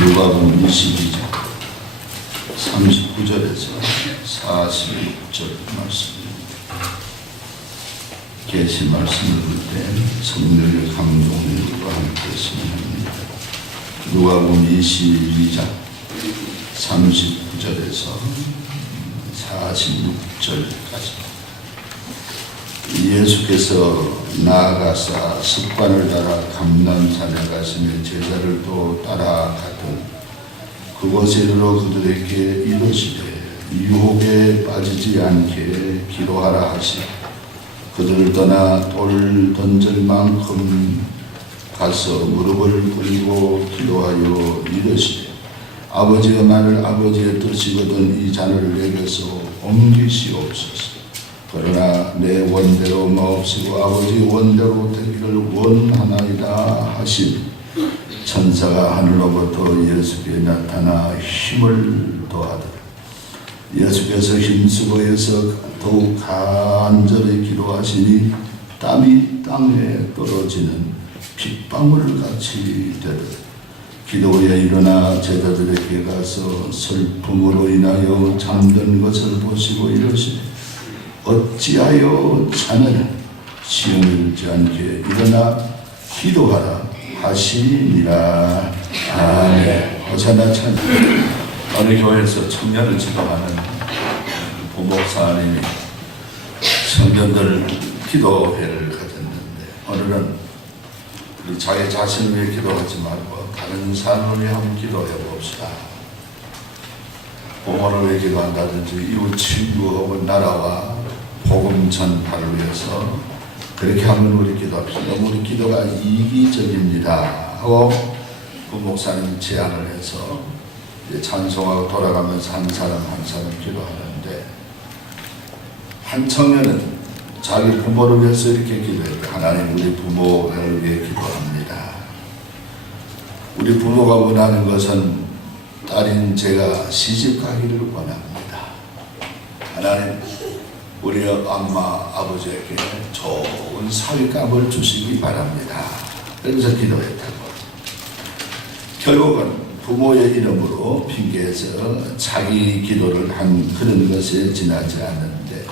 누가복음 22장 39절에서 46절 말씀입니다. 계시 말씀을 볼 때 성령의 감동으로 함께 승합니다. 누가복음 22장 39절에서 46절까지 예수께서 나아가사 습관을 따라 감람산에 가시며 제자를 또 따라가던 그곳에 이르러 그들에게 이르시되 유혹에 빠지지 않게 기도하라 하시고 그들을 떠나 돌 던질 만큼 가서 무릎을 꿇고 기도하여 이르시되 아버지의 말을 아버지의 뜻이거든 이 잔을 내게서 옮기시옵소서. 그러나 내 원대로 마옵시고 아버지 원대로 되기를 원하나이다 하시니 천사가 하늘로부터 예수께 나타나 힘을 더하더라. 예수께서 힘쓰고에서 더욱 간절히 기도하시니 땀이 땅에 떨어지는 빗방울 같이 되더라. 기도 후에 일어나 제자들에게 가서 슬픔으로 인하여 잠든 것을 보시고 이르시되 어찌하여 자느냐 시험을 지 않게 일어나 기도하라 하시니라. 아멘. 호산나 찬양. 어느 교회에서 청년을 지도하는 부목사님이 청년들 기도회를 가졌는데 오늘은 우리 자기 자신을 위해 기도하지 말고 다른 사람을 위해 한번 기도해 봅시다. 부모를 위해 기도한다든지 이웃 친구 혹은 나라와 복음 전파를 위해서 그렇게 하면 우리 기도합시다. 너무 우리 기도가 이기적입니다 하고 그 목사님 제안을 해서 찬송하고 돌아가면서 한 사람 한 사람 기도하는데 한 청년은 자기 부모를 위해서 이렇게 기도해요. 하나님 우리 부모를 위해 기도합니다. 우리 부모가 원하는 것은 딸인 제가 시집 가기를 원합니다. 하나님 우리 엄마 아버지에게 좋은 사위감을 주시기 바랍니다. 그러면서 기도했다고. 결국은 부모의 이름으로 핑계해서 자기 기도를 한 그런 것에 지나지 않는데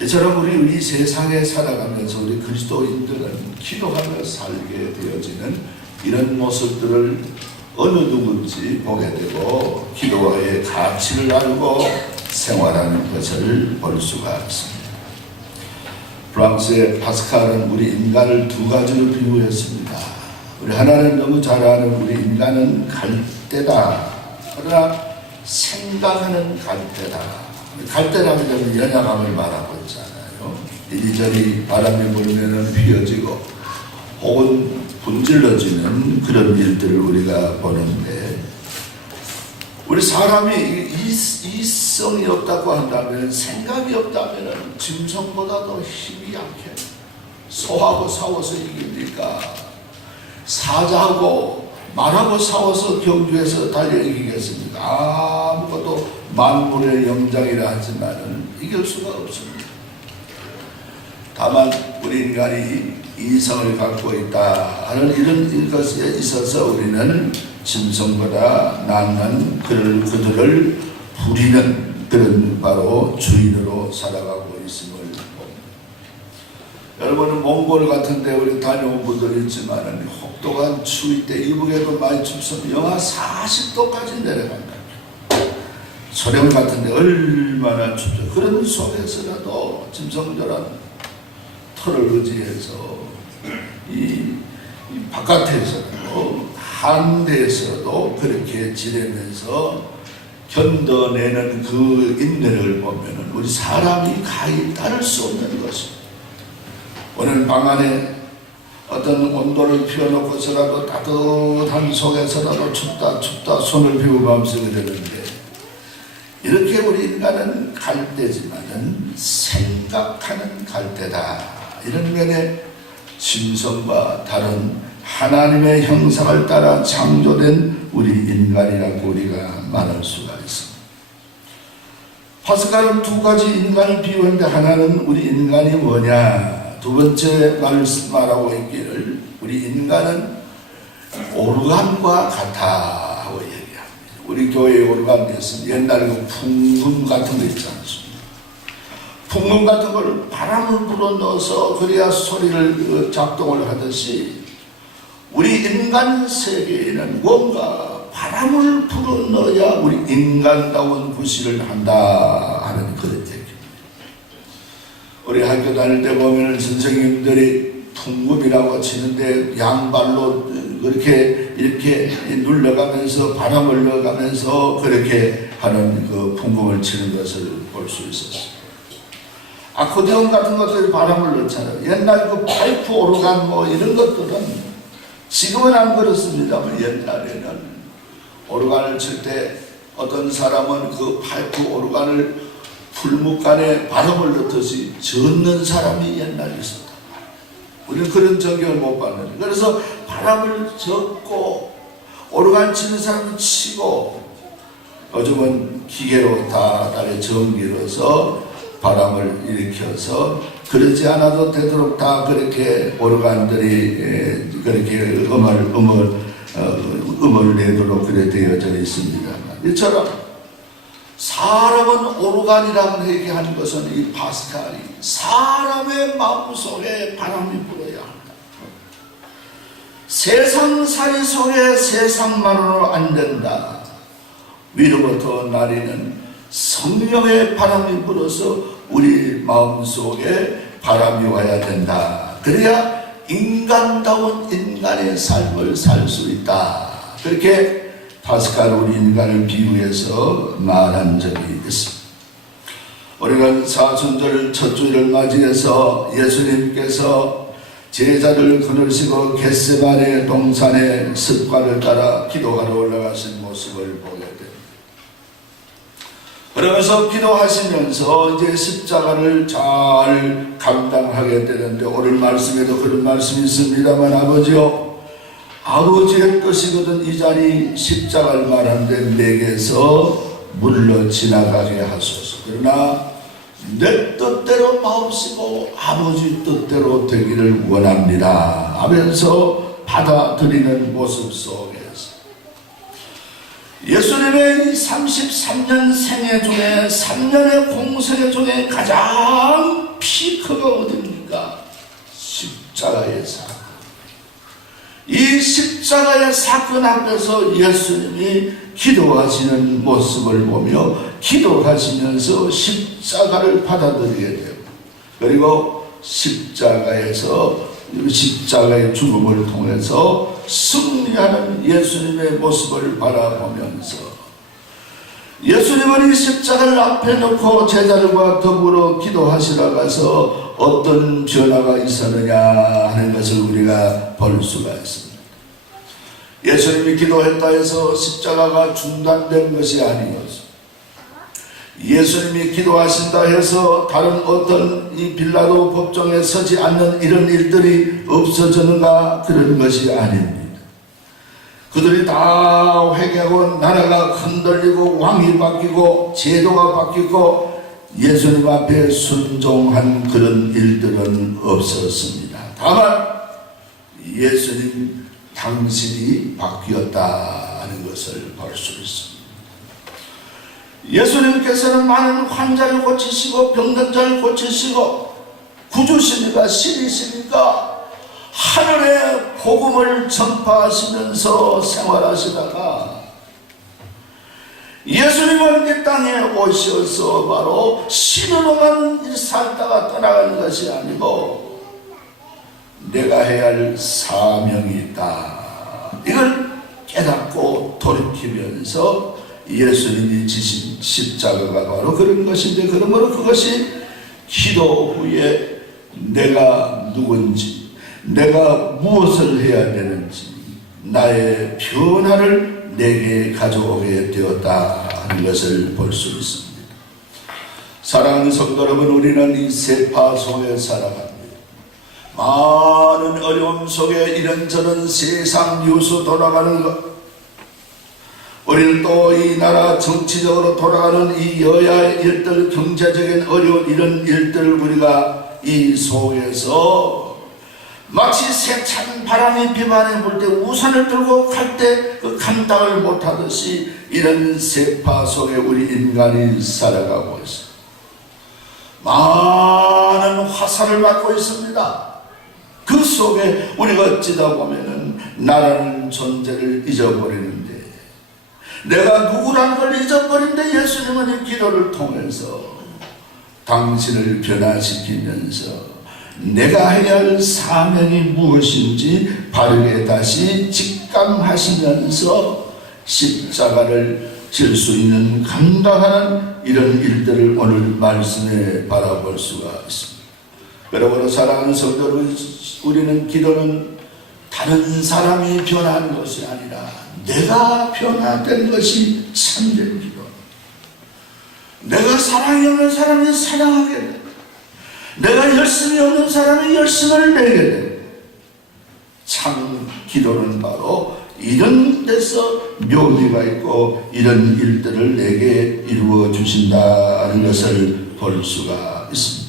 이처럼 우리 세상에 살아가면서 우리 그리스도인들은 기도하며 살게 되어지는 이런 모습들을 어느 누구든지 보게 되고 기도의 가치를 알고 생활하는 것을 볼 수가 있습니다. 프랑스의 파스칼은 우리 인간을 두 가지로 비유했습니다. 우리 하나는 너무 잘 아는 우리 인간은 갈대다. 그러나 생각하는 갈대다. 갈대라는 것은 연약함을 말하고 있잖아요. 이리저리 바람이 불면 휘어지고 혹은 분질러지는 그런 일들을 우리가 보는데 우리 사람이 이성이 없다고 한다면 생각이 없다면 짐승보다도 힘이 약해. 소하고 싸워서 이깁니까? 사자하고 말하고 싸워서 경주에서 달려 이기겠습니까? 아무것도 만물의 영장이라 하지만은 이길 수가 없습니다. 다만 우리 인간이 이성을 갖고 있다 하는 이런 것에 있어서 우리는 짐승보다 낫는 그들을 부리는 그런 바로 주인으로 살아가고 있음을 봅니다. 여러분은 몽골 같은 데 우리 다녀온 분들이 있지만 혹독한 추위 때 이북에도 많이 춥습니다. 영하 40도까지 내려간다. 소련 같은 데 얼마나 춥죠. 그런 속에서라도 짐승들은 털을 의지해서 이 바깥에서도 한대에서도 그렇게 지내면서 견뎌내는 그 인내를 보면 우리 사람이 가히 따를 수 없는 것입니다. 오늘 방 안에 어떤 온도를 피워놓고서라도 따뜻한 속에서라도 춥다 손을 피우고 밤새게 되는데 이렇게 우리 인간은 갈대지만은 생각하는 갈대다. 이런 면에 짐승과 다른 하나님의 형상을 따라 창조된 우리 인간이라고 우리가 말할 수가 있습니다. 파스칼은 두 가지 인간을 비유하는데, 하나는 우리 인간이 뭐냐, 두 번째 말하고 있기를 우리 인간은 오르간과 같아 하고 얘기합니다. 우리 교회에 오르간이 있습니다. 옛날 그 풍금 같은 거 있지 않습니까? 풍금 같은 걸 바람을 불어넣어서 그래야 소리를 작동을 하듯이 우리 인간 세계에는 뭔가 바람을 불어넣어야 우리 인간다운 구실을 한다 하는 그런 얘기입니다. 우리 학교 다닐 때 보면 선생님들이 풍금이라고 치는데 양발로 그렇게 이렇게 눌러가면서 바람을 넣어가면서 그렇게 하는 그 풍금을 치는 것을 볼 수 있었어요. 아코디언 같은 것들이 바람을 넣잖아요. 옛날 그 파이프 오르간 뭐 이런 것들은 지금은 안 그렇습니다만 옛날에는 오르간을 칠 때 어떤 사람은 그 파이프 오르간을 풀무간에 바람을 넣듯이 젓는 사람이 옛날에 있었다. 우리는 그런 전경을 못 봤는데, 그래서 바람을 젓고 오르간 치는 사람은 치고, 요즘은 기계로 다 다리 전기로서 바람을 일으켜서 그러지 않아도 되도록 다 그렇게 오르간들이 그렇게 음을 내도록 그래 되어져 있습니다. 이처럼 사람은 오르간이라고 얘기하는 것은 이 파스칼이 사람의 마음속에 바람이 불어야 한다. 세상살이 속에 세상만으로 안 된다. 위로부터 나리는 성령의 바람이 불어서 우리 마음속에 바람이 와야 된다. 그래야 인간다운 인간의 삶을 살 수 있다. 그렇게 파스칼 우리 인간을 비유해서 말한 적이 있습니다. 우리가 사순절 첫 주일을 맞이해서 예수님께서 제자를 거느리시고 겟세마네 동산의 습관을 따라 기도하러 올라가신 모습을 보게 됩니다. 그러면서 기도하시면서 이제 십자가를 잘 감당하게 되는데, 오늘 말씀에도 그런 말씀이 있습니다만, 아버지요, 아버지의 뜻이거든 이 자리 십자가를 말하는데 내게서 물러 지나가게 하소서. 그러나 내 뜻대로 마옵시고 아버지 뜻대로 되기를 원합니다 하면서 받아들이는 모습 속에서 예수님의 33년 생애 중에 3년의 공생애 중에 가장 피크가 어디입니까? 십자가의 사건. 이 십자가의 사건 앞에서 예수님이 기도하시는 모습을 보며 기도하시면서 십자가를 받아들이게 되고, 그리고 십자가에서 십자가의 죽음을 통해서 승리하는 예수님의 모습을 바라보면서 예수님은 이 십자가를 앞에 놓고 제자들과 더불어 기도하시러 가서 어떤 변화가 있었느냐 하는 것을 우리가 볼 수가 있습니다. 예수님이 기도했다 해서 십자가가 중단된 것이 아니었습니다. 예수님이 기도하신다 해서 다른 어떤 이 빌라도 법정에 서지 않는 이런 일들이 없어지는가, 그런 것이 아닙니다. 그들이 다 회개하고 나라가 흔들리고 왕이 바뀌고 제도가 바뀌고 예수님 앞에 순종한 그런 일들은 없었습니다. 다만 예수님 당신이 바뀌었다 하는 것을 볼 수 있습니다. 예수님께서는 많은 환자를 고치시고 병든 자를 고치시고 구주시니까 신이시니까 하늘의 복음을 전파하시면서 생활하시다가 예수님은 이 땅에 오셔서 바로 신으로만 살다가 떠나가는 것이 아니고 내가 해야 할 사명이 있다. 이걸 깨닫고 돌이키면서 예수님이 지신 십자가가 바로 그런 것인데, 그러므로 그것이 기도 후에 내가 누군지, 내가 무엇을 해야 되는지, 나의 변화를 내게 가져오게 되었다 하는 것을 볼 수 있습니다. 사랑하는 성도 여러분, 우리는 이 세파 속에 살아갑니다. 많은 어려움 속에 이런저런 세상 뉴스 돌아가는 것, 우리는 또 이 나라 정치적으로 돌아가는 이 여야의 일들, 경제적인 어려운 이런 일들을 우리가 이 속에서 마치 세찬 바람이 비만에 불 때 우산을 들고 갈 때 그 감당을 못하듯이 이런 세파 속에 우리 인간이 살아가고 있습니다. 많은 화살을 받고 있습니다. 그 속에 우리가 어찌다 보면은 나라는 존재를 잊어버리는데, 내가 누구라는 걸 잊어버린데 예수님은 이 기도를 통해서 당신을 변화시키면서 내가 해야 할 사명이 무엇인지 바르게 다시 직감하시면서 십자가를 질 수 있는 감당하는 이런 일들을 오늘 말씀에 바라볼 수가 있습니다. 여러분을 사랑하는 성도 여러분, 우리는 기도는 다른 사람이 변한 것이 아니라 내가 변화된 것이 참된 기도. 내가 사랑이 없는 사람이 사랑하게 돼. 내가 열심이 없는 사람이 열심을 내게 돼. 참 기도는 바로 이런 데서 묘미가 있고 이런 일들을 내게 이루어 주신다는 것을 볼 수가 있습니다.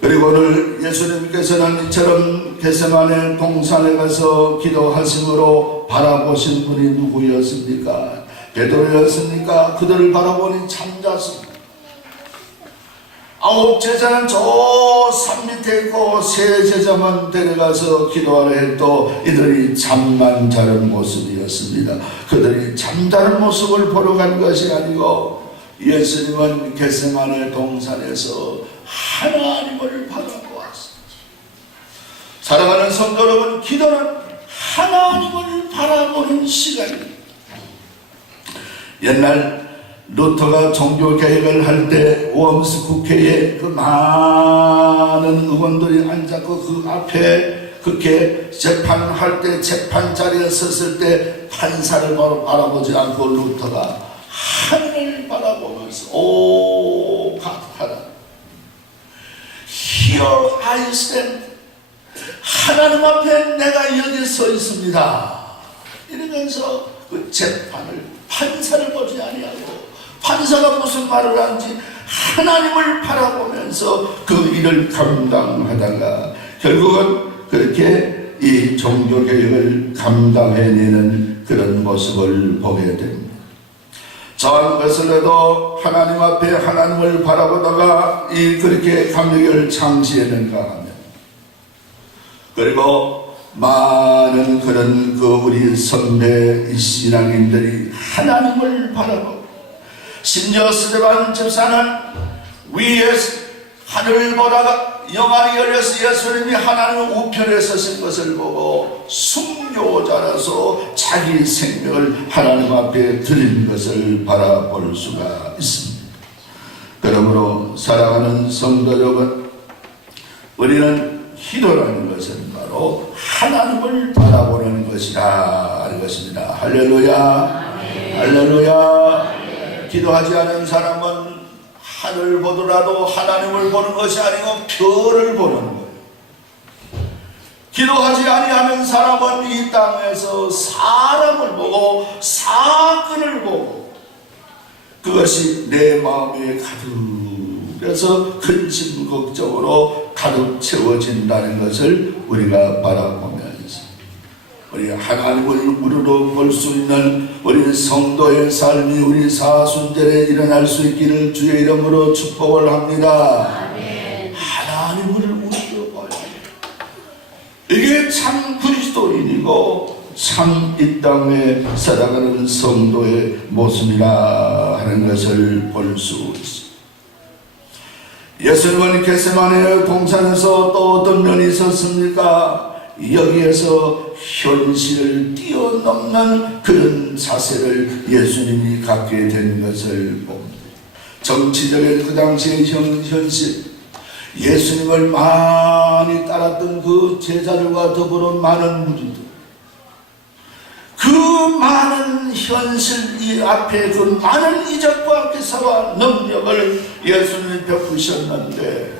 그리고 오늘 예수님께서는 이처럼 겟세마네 동산에 가서 기도하심으로 바라보신 분이 누구였습니까? 베드로였습니까? 그들을 바라보니 잠잤습니다. 9 제자는 저 산 밑에 있고 3 제자만 데려가서 기도하려 해도 이들이 잠만 자는 모습이었습니다. 그들이 잠자는 모습을 보러 간 것이 아니고 예수님은 겟세마네 동산에서 하나님을 바라보았습니다. 사랑하는 성도 여러분, 기도는 하나님을 바라보는 시간입니다. 옛날 루터가 종교개혁을 할 때 웜스 국회에 그 많은 의원들이 앉았고 그 앞에 그렇게 재판할 때 재판 자리에 섰을 때 판사를 바로 바라보지 않고 루터가 하늘을 바라보면서 오 하나님, Here I stand. 하나님 앞에 내가 여기 서 있습니다. 이러면서 그 재판을 판사를 보지 아니하고 판사가 무슨 말을 하는지 하나님을 바라보면서 그 일을 감당하다가 결국은 그렇게 이 종교개혁을 감당해내는 그런 모습을 보게 됩니다. 저한 것을해도 하나님 앞에 하나님을 바라보다가 이 그렇게 감격을 창시했는가 하면, 그리고 많은 그런 그 우리 선배 신앙인들이 하나님을 바라보고, 심지어 스데반 집사는 위에 하늘을 보다가 영안이 열려서 예수님이 하나님 우편에 서신 것을 보고 순교자라서 자기 생명을 하나님 앞에 드린 것을 바라볼 수가 있습니다. 그러므로 사랑하는 성도 여러분, 우리는 기도라는 것은 바로 하나님을 바라보는 것이다 하는 것입니다. 할렐루야. 할렐루야. 기도하지 않은 사람은 하늘을 보더라도 하나님을 보는 것이 아니고 별을 보는 거예요. 기도하지 아니하는 사람은 이 땅에서 사람을 보고 사건을 보고 그것이 내 마음에 가득해서 근심 걱정으로 가득 채워진다는 것을 우리가 바라보면서 우리 하나님을 우러러 볼 수 있는 우리 성도의 삶이 우리 사순절에 일어날 수 있기를 주의 이름으로 축복을 합니다. 아멘. 하나님을 우러러 봐야 돼요. 이게 참 그리스도인이고 참 이 땅에 살아가는 성도의 모습이라 하는 것을 볼 수 있습니다. 예수님은 겟세마네 동산에서 또 어떤 면이 있었습니까? 여기에서 현실을 뛰어넘는 그런 자세를 예수님이 갖게 된 것을 봅니다. 정치적인 그 당시의 현실, 예수님을 많이 따랐던 그 제자들과 더불어 많은 무리들, 그 많은 현실 이 앞에 그 많은 이적과 기사와 능력을 예수님이 베푸셨는데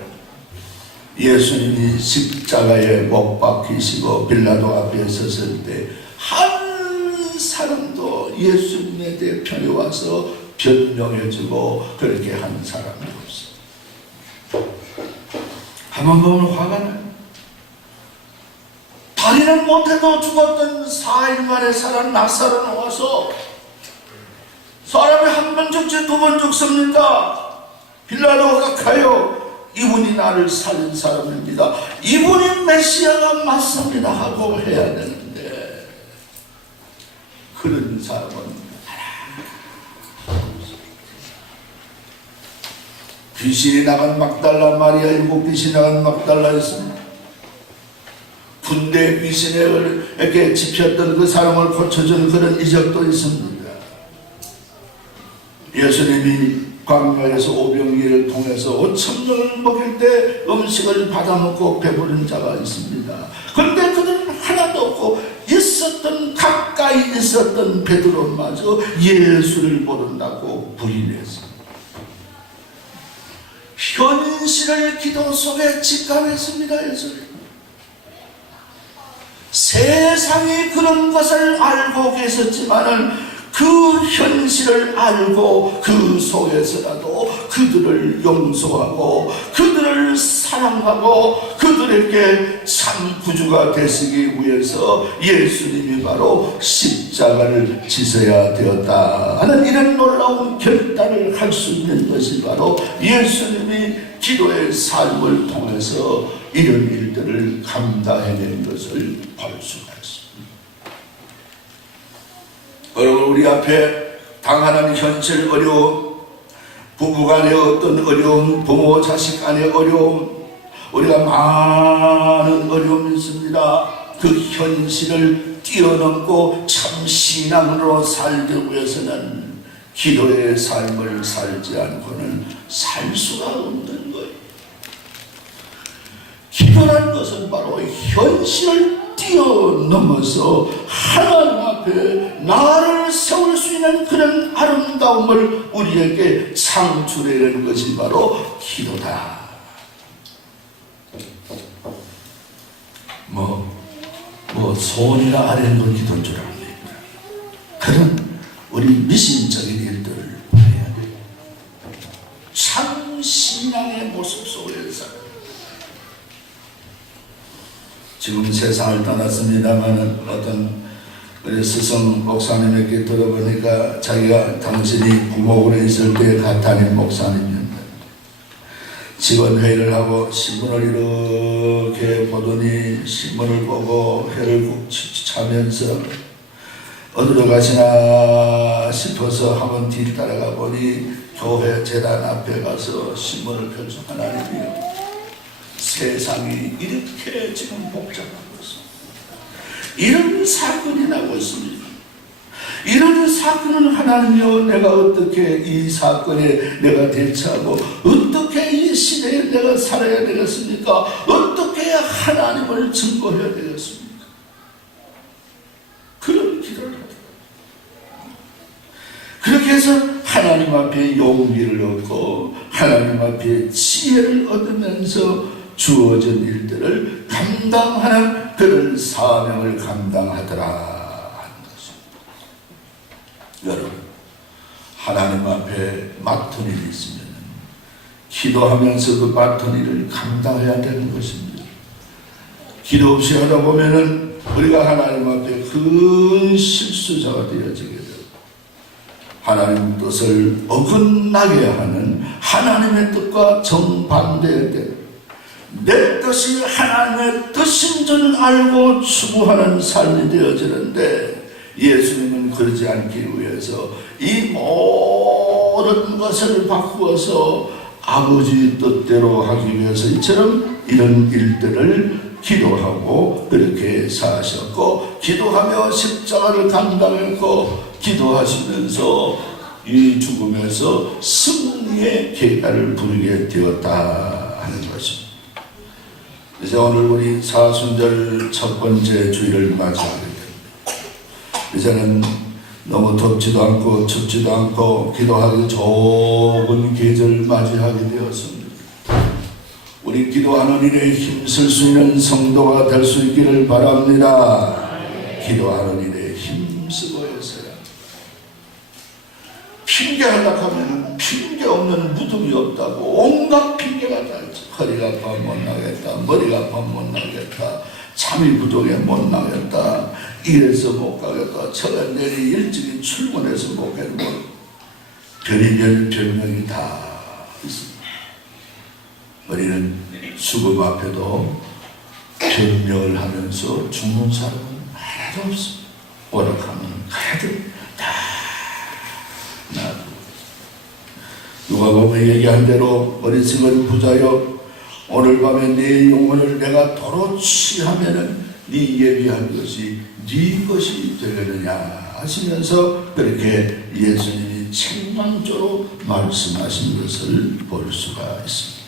예수님이 십자가에 못 박히시고 빌라도 앞에 섰을 때 한 사람도 예수님에 대해 편히 와서 변명해주고 그렇게 한 사람이 없어요. 한번 보면 화가 나요. 다리는 못해도 죽었던 4일 만에 살아난 나사로는 와서 사람이 한 번 죽지 두 번 죽습니까? 빌라도가 가요. 이분이 나를 살린 사람입니다. 이분이 메시아가 맞습니다 하고 해야 되는데 그런 사람은 귀신이 나간 막달라 마리아, 7 귀신이 나간 막달라였습니다. 군대 귀신에게 집혔던 그 사람을 고쳐준 그런 이적도 있습니다. 예수님이 광야에서 오병이를 통해서 5,000명을 먹일 때 음식을 받아먹고 배부른 자가 있습니다. 그런데 그들은 하나도 없고 가까이 있었던 베드로마저 예수를 모른다고 부인했습니다. 현실을 기도 속에 직감했습니다. 예수님. 세상이 그런 것을 알고 계셨지만은 그 현실을 알고 그 속에서라도 그들을 용서하고 그들을 사랑하고 그들에게 참 구주가 되시기 위해서 예수님이 바로 십자가를 지셔야 되었다 하는 이런 놀라운 결단을 할 수 있는 것이 바로 예수님이 기도의 삶을 통해서 이런 일들을 감당해낸 것을 볼 수가 있습니다. 여러분, 우리 앞에 당하는 현실 어려움, 부부간의 어떤 어려움, 부모 자식 간의 어려움, 우리가 많은 어려움이 있습니다. 그 현실을 뛰어넘고 참 신앙으로 살기 위해서는 기도의 삶을 살지 않고는 살 수가 없는 거예요. 기도라는 것은 바로 현실을 뛰어넘어서 하나님 앞에 나를 세울 수 있는 그런 아름다움을 우리에게 창출해내는 것이 바로 기도다. 소원이나 아뢰는 기도인 줄 압니다. 그런 우리 미신적인 일들을 해야 돼요. 참 신앙의 모습 속에서 지금 세상을 떠났습니다만 어떤 우리 스승 목사님에게 들어보니까 자기가 당신이 부목으로 있을 때 담임 목사님이었다. 직원회의를 하고 신문을 이렇게 보더니 신문을 보고 해를 차면서 어디로 가시나 싶어서 한번 뒤를 따라가 보니 교회 재단 앞에 가서 신문을 펼쳐 하나님이요, 세상이 이렇게 지금 복잡한 것입니다. 이런 사건이 나고 있습니다. 이런 사건은 하나님이여, 내가 어떻게 이 사건에 내가 대처하고 어떻게 이 시대에 내가 살아야 되겠습니까? 어떻게 하나님을 증거해야 되겠습니까? 그런 기도를 하더라고요. 그렇게 해서 하나님 앞에 용기를 얻고 하나님 앞에 지혜를 얻으면서 주어진 일들을 감당하는 그런 사명을 감당하더라. 여러분, 하나님 앞에 맡은 일이 있으면 기도하면서 그 맡은 일을 감당해야 되는 것입니다. 기도 없이 하다 보면은 우리가 하나님 앞에 큰 실수자가 되어지게 돼요. 하나님 뜻을 어긋나게 하는 하나님의 뜻과 정반대의 뜻, 내 뜻이 하나님의 뜻인 줄 알고 추구하는 삶이 되어지는데, 예수님은 그러지 않기 위해서 이 모든 것을 바꾸어서 아버지 뜻대로 하기 위해서 이처럼 이런 일들을 기도하고 그렇게 사셨고, 기도하며 십자가를 감당했고, 기도하시면서 이 죽음에서 승리의 계가를 부르게 되었다 하는 것입니다. 이제 오늘 우리 사순절 첫 번째 주일을 맞이하게 됩니다. 이제는 너무 덥지도 않고 춥지도 않고 기도하기 좋은 계절을 맞이하게 되었습니다. 우리 기도하는 일에 힘쓸 수 있는 성도가 될 수 있기를 바랍니다. 기도하는 일에 힘쓰고 해서야. 핑계하려고 하면 핑계 없는 무덤이 없다고 온갖 핑계가 다 있죠. 허리가 아파 못 나겠다, 머리가 아파 못 나겠다, 잠이 부족해 못 나겠다, 이래서 못 가겠다, 저가 내일 일찍이 출근해서 못 가겠다, 별의별 별명이 다 있습니다. 우리는 수금 앞에도 변명을 하면서 죽는 사람은 하나도 없습니다. 오락하면 가야돼. 다 놔두고. 누가 보면 얘기한 대로 어리석은 부자여 오늘 밤에 네 영혼을 내가 도로 취하면은 네 예비한 것이 네 것이 되겠느냐 하시면서 그렇게 예수님이 책망조로 말씀하신 것을 볼 수가 있습니다.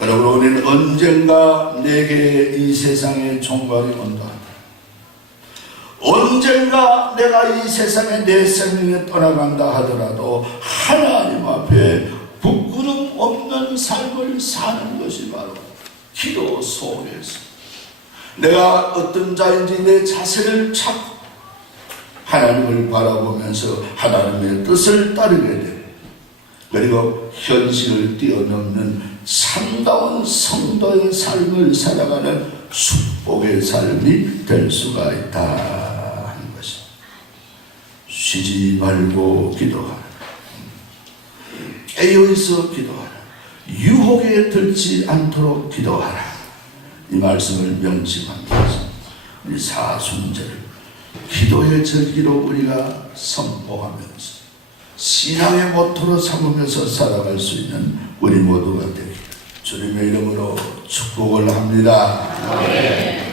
여러분, 우리는 언젠가 내게 이 세상의 종말이 온다. 언젠가 내가 이 세상에 내 생명에 떠나간다 하더라도 하나님 앞에 부끄럼 없는 삶을 사는 것이 바로 기도 속에서 내가 어떤 자인지 내 자세를 찾고 하나님을 바라보면서 하나님의 뜻을 따르게 되고, 그리고 현실을 뛰어넘는 참다운 성도의 삶을 살아가는 축복의 삶이 될 수가 있다 하는 것입니다. 쉬지 말고 기도하라. 깨어있어 기도하라. 유혹에 들지 않도록 기도하라. 이 말씀을 명심하면서 우리 사순절을 기도의 절기로 우리가 선포하면서 신앙의 모토로 삼으면서 살아갈 수 있는 우리 모두가 되기를 주님의 이름으로 축복을 합니다.